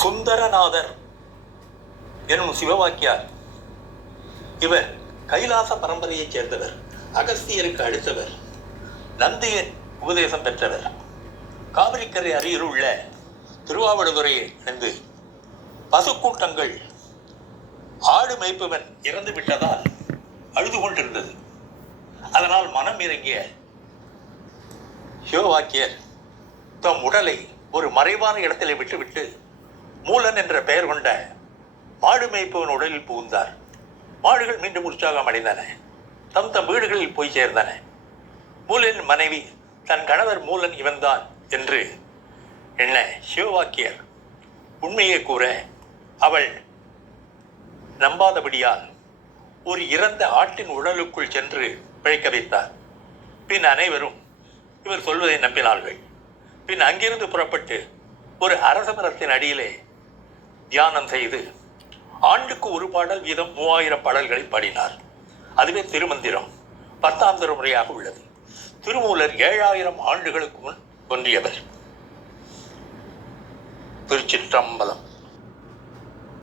சுந்தரநாதர் எனும் சிவவாக்கியார். இவர் கைலாச பரம்பரையைச் சேர்ந்தவர். அகஸ்தியருக்கு அடுத்தவர். நந்தியின் உபதேசம் பெற்றவர். காவிரிக்கரை அருகில் உள்ள திருவாவடுதுறையில் இருந்து பசுக்கூட்டங்கள் ஆடு மேய்ப்பவன் இறந்து விட்டதால் அழுது கொண்டிருந்தது. அதனால் மனம் இறங்கிய சிவவாக்கியர் தம் உடலை ஒரு மறைவான இடத்திலே விட்டுவிட்டு மூலன் என்ற பெயர் கொண்ட மாடு மேய்ப்பவன் உடலில் புகுந்தார். மாடுகள் மீண்டும் உற்சாகம் அடைந்தன. தம் தம் வீடுகளில் போய் சேர்ந்தன. மூலனின் மனைவி தன் கணவர் மூலன் இவன்தான் என்று என்ன சிவவாக்கியர் உண்மையை கூற அவள் நம்பாதபடியால் ஒரு இறந்த ஆட்டின் உடலுக்குள் சென்று பிழைக்க வைத்தார். பின் அனைவரும் இவர் சொல்வதை நம்பினார்கள். பின் அங்கிருந்து புறப்பட்டு ஒரு அரச மரத்தின் அடியிலே தியானம் செய்து ஆண்டுக்கு ஒரு பாடல் வீதம் 3000 பாடல்களை பாடினார். அதுவே திருமந்திரம் 10ஆம் திருமுறையாக உள்ளது. திருமூலர் 7000 ஆண்டுகளுக்கு முன் தோன்றியவர். திருச்சிற்றம்பலம்.